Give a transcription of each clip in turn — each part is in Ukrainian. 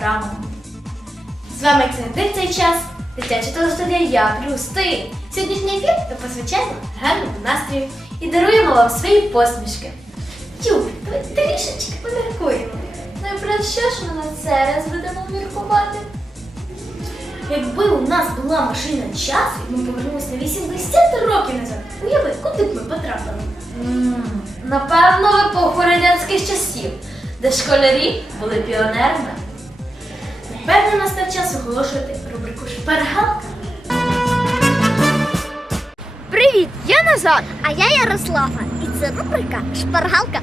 Дивиться. З вами завжди в цей час дитяча телестудія Я плюс ти. Сьогоднішній ефір ми посвячаємо гарному настрою і даруємо вам свої посмішки. Юль, давай трішечки поміркуємо. Ну і про що ж ми на цей раз будемо міркувати? Якби у нас була машина часу, і ми повернулися на 80 років назад, уяви, куди б ми потрапили? Напевно, в епоху радянських часів, де школярі були піонерами. Напевно, настав час оголошувати рубрику Шпаргалка. Привіт, я Назар. А я Ярослава, і це рубрика Шпаргалка.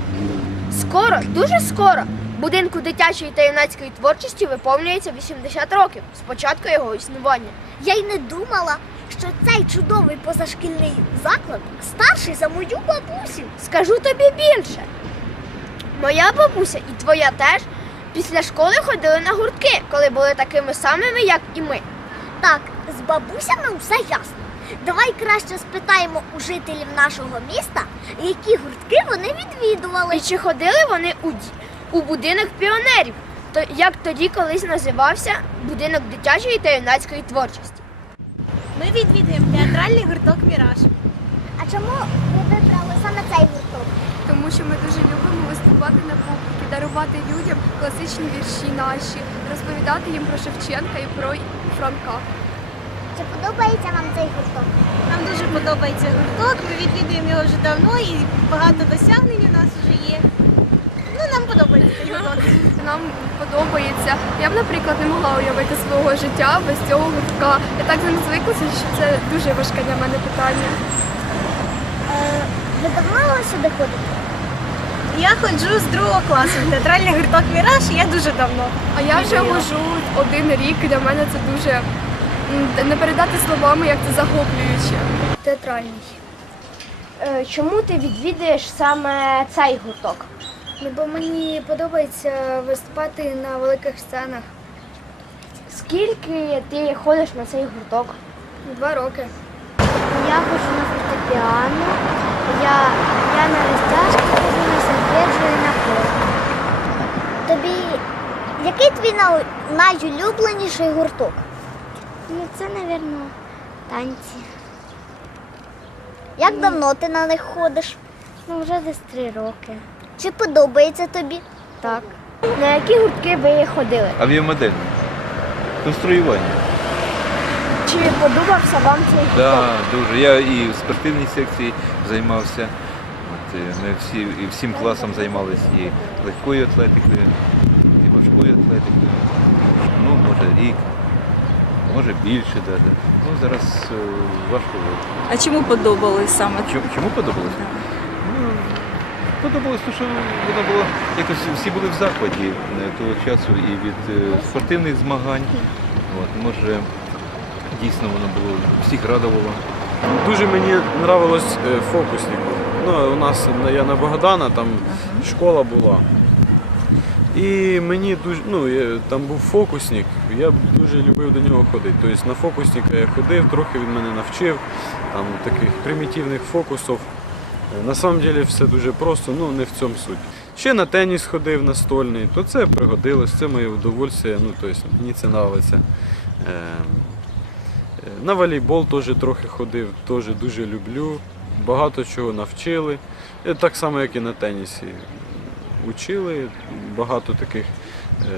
Скоро, дуже скоро, будинку дитячої та юнацької творчості виповнюється 80 років з початку його існування. Я й не думала, що цей чудовий позашкільний заклад старший за мою бабусю. Скажу тобі більше. Моя бабуся і твоя теж після школи ходили на гуртки, коли були такими самими, як і ми. Так, з бабусями все ясно. Давай краще спитаємо у жителів нашого міста, які гуртки вони відвідували. І чи ходили вони у, у будинок піонерів, то як тоді колись називався будинок дитячої та юнацької творчості. Ми відвідуємо театральний гурток Міраж. А чому ви вибрали саме цей гурток? тому що ми дуже любимо виступати на публіки, дарувати людям класичні вірші наші, розповідати їм про Шевченка і про Франка. Чи подобається вам цей гурток? Нам дуже подобається гурток. Ми відвідуємо його вже давно і багато досягнень у нас вже є. Ну, нам подобається цей гурток. Нам подобається. Я б, наприклад, не могла уявити свого життя без цього гуртка. Я так ним звиклася, що це дуже важке для мене питання. Е, ви давно сюди ходите? Я ходжу з другого класу в театральний гурток Міраж, і я дуже давно. А я вже хожу один рік. Для мене це дуже не передати словами, як це захоплююче. Театральний. Е, Чому ти відвідуєш саме цей гурток? Ну, бо мені подобається виступати на великих сценах. Скільки ти ходиш на цей гурток? Два роки. Я ходжу на фортепіано, я, я на розтяжки ходжу на сердечко і на хор. Тобі який твій най- найулюбленіший гурток? Ну, це, мабуть, танці. Як давно ти на них ходиш? Ну, вже десь три роки. Чи подобається тобі? Так. На які гуртки ви ходили? Авіамодельне. Конструювання. Чи подобався вам цей гурток? Да, дуже. Я і в спортивній секції займався. Е, ми всі, і всім класом займалися і легкою атлетикою, і важкою атлетикою. Ну, може рік, може більше навіть. Ну, зараз е, важко. говорити. А чому подобалось саме? Чому, чому подобалося? Ну, подобалось, тому що вона була якось всі були в захваті е, того часу і від е, спортивних змагань. От, може, дійсно воно було всіх радувало. Дуже мені нравилось е, фокусник. Ну, у нас я на Богдана, там школа була. І мені дуже, ну, я- там був фокусник, я дуже любив до нього ходити. Тобто на фокусника я ходив, трохи він мене навчив, там таких примітивних фокусів. На самом деле все дуже просто, ну не в цьому суть. Ще на теніс ходив настольний, то це пригодилось, це моє удовольствие, ну тобто мені це подобається. Е, е, На волейбол теж трохи ходив, теж дуже люблю. Багато чого навчили. Так само, як і на тенісі. Учили, багато таких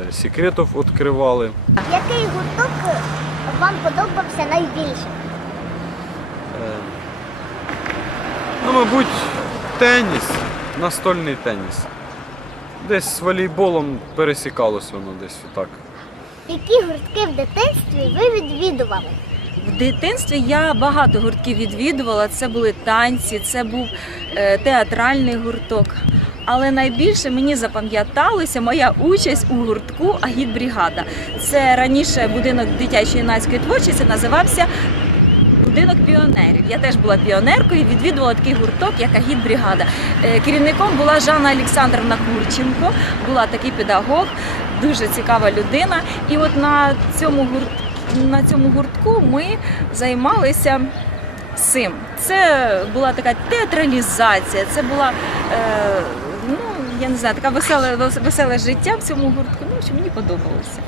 е, секретів відкривали. Який гурток вам подобався найбільше? Е, Ну, мабуть, теніс, настольний теніс. Десь з волейболом пересікалося воно десь отак. Які гуртки в дитинстві ви відвідували? В дитинстві я багато гуртків відвідувала. Це були танці, це був е, театральний гурток. Але найбільше мені запам'яталася моя участь у гуртку Агітбригада. Це раніше будинок дитячої юнацької творчості називався Будинок піонерів. Я теж була піонеркою, відвідувала такий гурток, як Агітбригада. Е, Керівником була Жанна Олександровна Курченко, була такий педагог, дуже цікава людина. І от на цьому гуртку, на цьому гуртку ми займалися цим. Це була така театралізація, це була. Е, Ну, я не знаю, така веселе, веселе життя в цьому гуртку. Ну, що мені подобалося.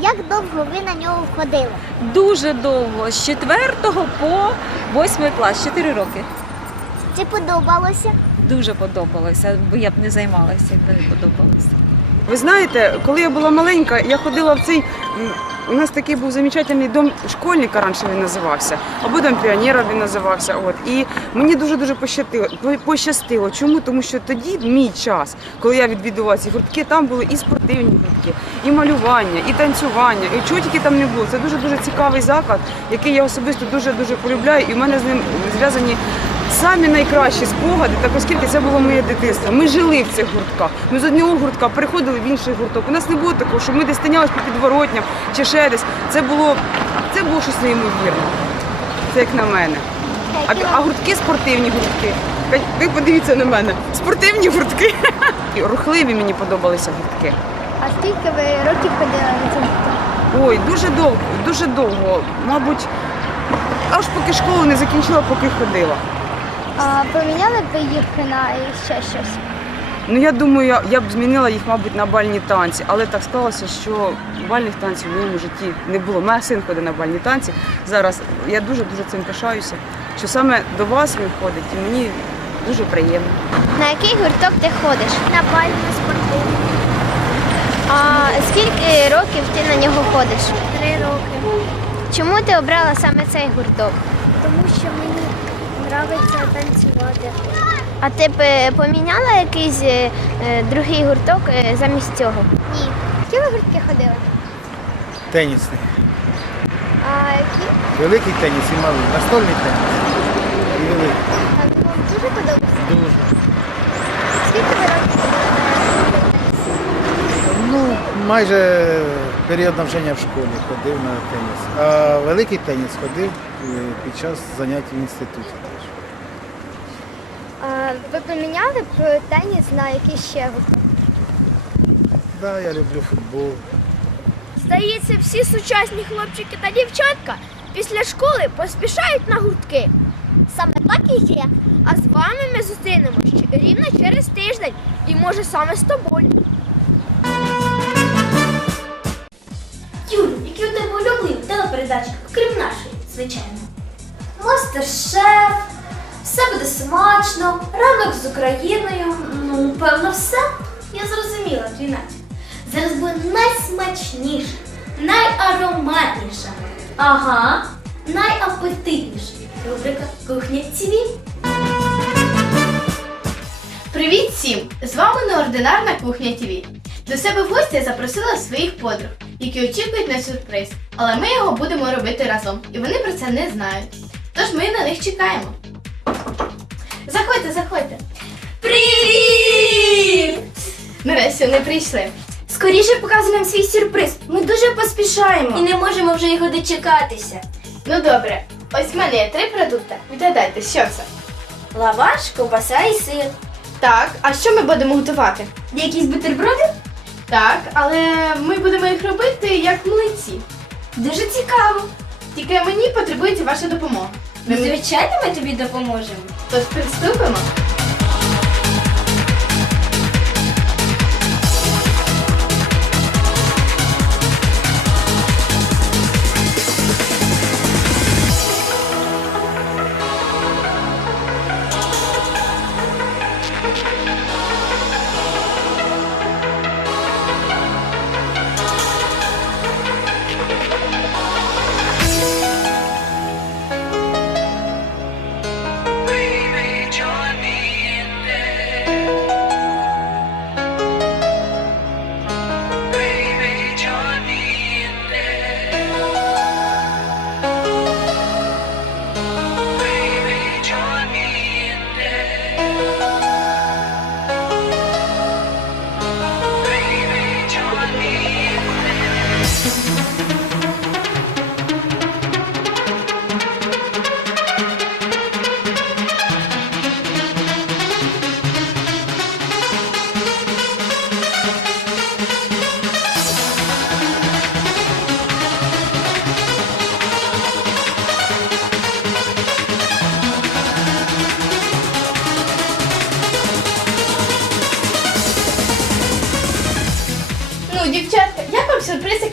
Як довго ви на нього ходили? Дуже довго, з 4 по 8 клас, 4 роки. Чи подобалося? Дуже подобалося, бо я б не займалася, якби не подобалося. Ви знаєте, коли я була маленька, я ходила в цей. У нас такий був замечательний дом школьника раніше він називався, або дом піонера він називався. От і мені дуже дуже пощастило. пощастило. Чому? Тому що тоді, мій час, коли я відвідувала ці гуртки, там були і спортивні гуртки, і малювання, і танцювання, і чого тільки там не було. Це дуже дуже цікавий заклад, який я особисто дуже дуже полюбляю, і в мене з ним зв'язані самі найкращі спогади, так оскільки це було моє дитинство. Ми жили в цих гуртках. Ми з одного гуртка переходили в інший гурток. У нас не було такого, що ми десь тинялись по підворотням чи ще десь. Це було, це було щось неймовірне. Це як на мене. А, а гуртки спортивні гуртки. Ви подивіться на мене. Спортивні гуртки. І Рухливі мені подобалися гуртки. А скільки ви років ходили на цей гурток? Ой, дуже довго, дуже довго. Мабуть, аж поки школу не закінчила, поки ходила. А поміняли б їх на ще щось? Ну я думаю, я, я б змінила їх, мабуть, на бальні танці, але так сталося, що бальних танців в моєму житті не було. Моя син ходить на бальні танці. Зараз я дуже дуже цим пишаюся, що саме до вас він ходить, і мені дуже приємно. На який гурток ти ходиш? На бальний спортивний. А скільки років ти на нього ходиш? Три роки. Чому ти обрала саме цей гурток? Тому що мені подобається танцювати. А ти б е, поміняла якийсь е, е, другий гурток е, замість цього? Ні. Які ви гуртки ходили? Тенісний. А які? Великий теніс і малий. Настольний теніс. І великий. А він вам дуже подобався? Дуже. Скільки ви років ходили на теніс? Ну, майже період навчання в школі ходив на теніс. А великий теніс ходив під час занять в інституті теж. А ви поміняли б теніс на якийсь ще гурток? Да, я люблю футбол. Здається, всі сучасні хлопчики та дівчатка після школи поспішають на гуртки. Саме так і є. А з вами ми зустрінемось рівно через тиждень. І може саме з тобою. Телепередачі, окрім нашої, звичайно. Мастер-шеф, все буде смачно, ранок з Україною. Ну, певно, все. Я зрозуміла твій. Зараз буде найсмачніше, найароматніше. Ага, найапетитніше. Рубрика Кухня ТВ. Привіт всім! З вами неординарна кухня ТВ. До себе в гості я запросила своїх подруг, які очікують на сюрприз. Але ми його будемо робити разом, і вони про це не знають. Тож ми на них чекаємо. Заходьте, заходьте. Привіт! Нарешті вони прийшли. Скоріше показуй нам свій сюрприз. Ми дуже поспішаємо. І не можемо вже його дочекатися. Ну добре, ось в мене є три продукти. Відгадайте, що це? Лаваш, ковбаса і сир. Так, а що ми будемо готувати? Якісь бутерброди? Так, але ми будемо їх робити як млинці. Дуже цікаво. Тільки мені потребується ваша допомога. Звичайно, ми тобі допоможемо. Тож приступимо.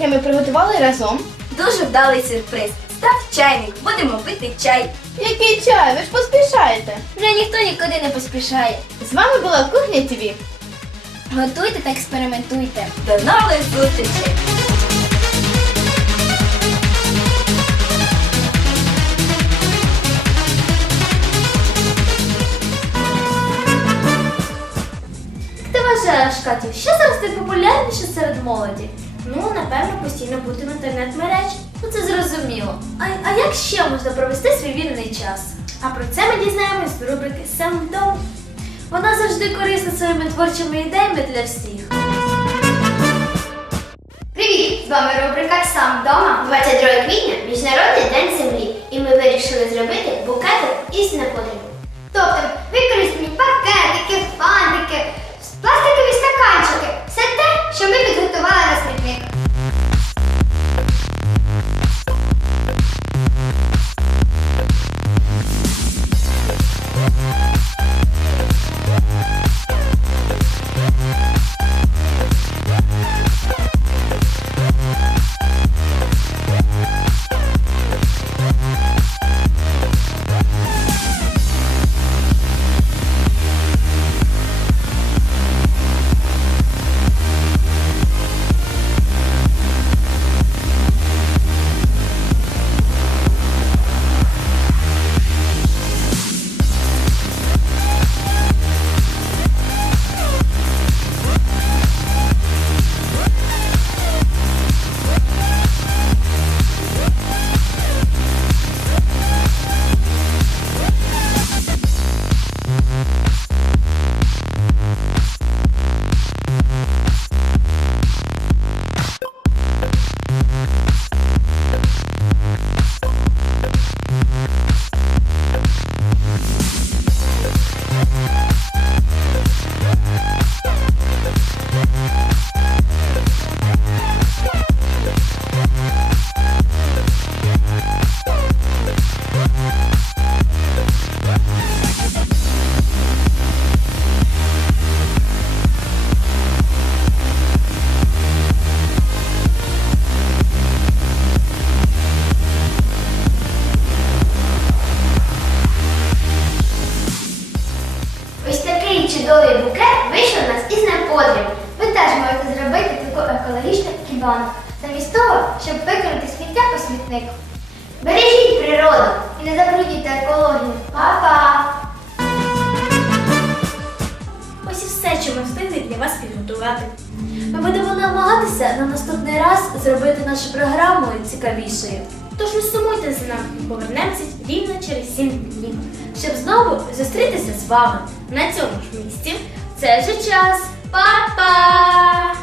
Яке ми приготували разом. Дуже вдалий сюрприз. Став чайник, будемо пити чай. Який чай? Ви ж поспішаєте. Вже ніхто нікуди не поспішає. З вами була кухня ТВ. Готуйте та експериментуйте. До нових зустрічей! Ти вважаєш, Катю, що зараз найпопулярніше серед молоді? Ну, напевно, постійно бути в інтернет-мережі. Ну це зрозуміло. А, а як ще можна провести свій вільний час? А про це ми дізнаємось з рубрики Сам вдома. Вона завжди корисна своїми творчими ідеями для всіх. Привіт! З вами рубрика Сам вдома. 22 квітня Міжнародний день землі. І ми вирішили зробити букети із непотріб. Тобто використані пакетики, фантики, пластикові стаканчики. Все те, що ми підготували на смітник. Ми будемо намагатися на наступний раз зробити нашу програму цікавішою. Тож не сумуйте за нами, повернемося рівно через 7 днів, щоб знову зустрітися з вами на цьому ж місці. В цей же час. Па-па!